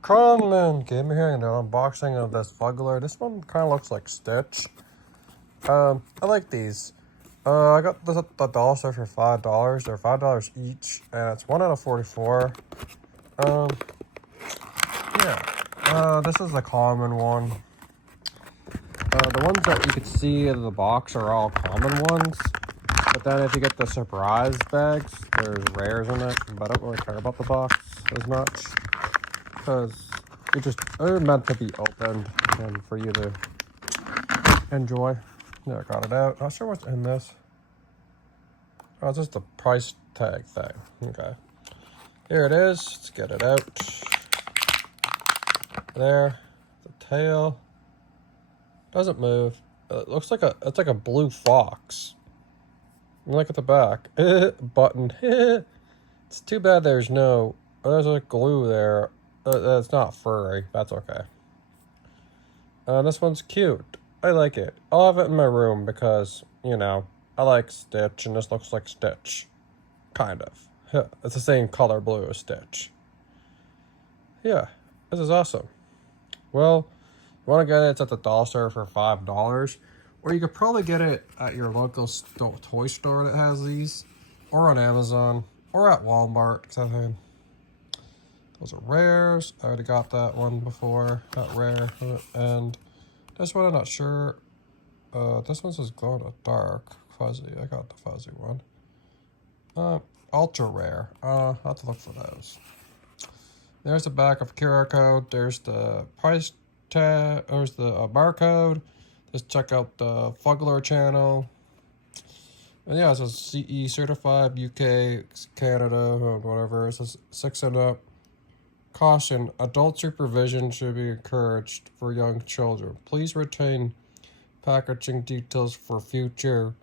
Conman came here and an unboxing of this Fuggler. This one kind of looks like Stitch. I like these. I got this at the dollar store for $5. They're $5 each, and it's 1 out of 44. Yeah. This is the common one. The ones that you could see in the box are all common ones. But then if you get the surprise bags, there's rares in it. But I don't really care about the box as much. Because they're meant to be opened and for you to enjoy. Yeah, I got it out. Not sure what's in this. Oh, it's just the price tag thing. Okay. Here it is. Let's get it out. There. The tail. Doesn't move. It looks like it's like a blue fox. Look at the back. Button. It's too bad there's like glue there. It's not furry. That's okay. This one's cute. I like it. I'll have it in my room because, you know, I like Stitch and this looks like Stitch. Kind of. It's the same color blue as Stitch. Yeah, this is awesome. Well, you want to get it, it's at the dollar store for $5. Or you could probably get it at your local toy store that has these. Or on Amazon. Or at Walmart. Those are rares. I already got that one before. That rare. And this one I'm not sure. This one says glow in the dark. Fuzzy. I got the fuzzy one. Ultra rare. I'll have to look for those. There's the back of QR code. There's the price tag. There's the barcode. Just check out the Fuggler channel. And yeah, it says CE certified, UK, Canada, whatever. It says 6 and up. Caution, adult supervision should be encouraged for young children. Please retain packaging details for future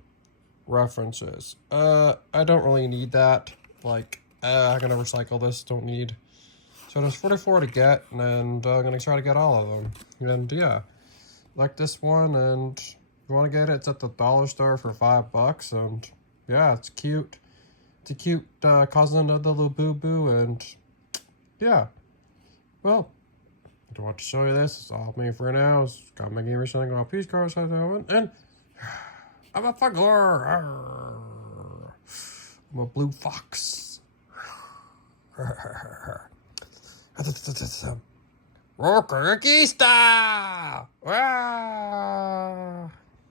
references. I don't really need that. Like, I'm gonna recycle this, don't need. So there's 44 to get, and I'm gonna try to get all of them. And yeah, like this one, and if you wanna get it, it's at the dollar store for $5, and yeah, it's cute. It's a cute cousin of the Labubu, and yeah. Well, I want to show you this. It's all me for now. It's got my gamer selling all peace cards, and I'm a Fuggler. I'm a blue fox. Rockista!